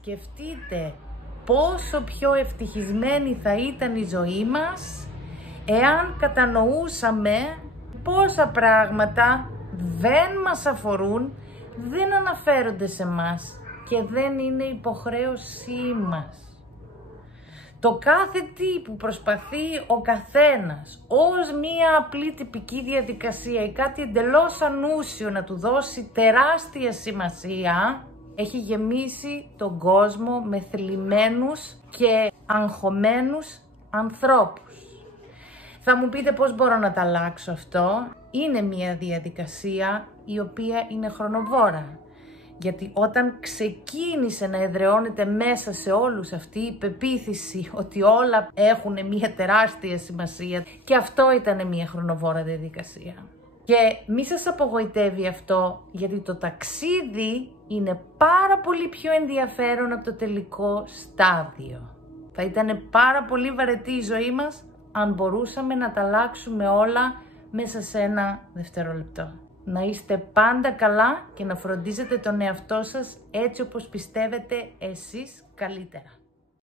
Σκεφτείτε πόσο πιο ευτυχισμένη θα ήταν η ζωή μας εάν κατανοούσαμε πόσα πράγματα δεν μας αφορούν, δεν αναφέρονται σε μας και δεν είναι υποχρέωσή μας. Το κάθε τι που προσπαθεί ο καθένας ως μία απλή τυπική διαδικασία ή κάτι εντελώς ανούσιο να του δώσει τεράστια σημασία, έχει γεμίσει τον κόσμο με θλιμμένους και αγχωμένους ανθρώπους. Θα μου πείτε πώς μπορώ να τα αλλάξω αυτό. Είναι μία διαδικασία η οποία είναι χρονοβόρα. Γιατί όταν ξεκίνησε να εδραιώνεται μέσα σε όλους αυτή η πεποίθηση ότι όλα έχουν μία τεράστια σημασία, και αυτό ήταν μία χρονοβόρα διαδικασία. Και μη σας απογοητεύει αυτό, γιατί το ταξίδι είναι πάρα πολύ πιο ενδιαφέρον από το τελικό στάδιο. Θα ήταν πάρα πολύ βαρετή η ζωή μας αν μπορούσαμε να τα αλλάξουμε όλα μέσα σε ένα δευτερόλεπτο. Να είστε πάντα καλά και να φροντίζετε τον εαυτό σας έτσι όπως πιστεύετε εσείς καλύτερα.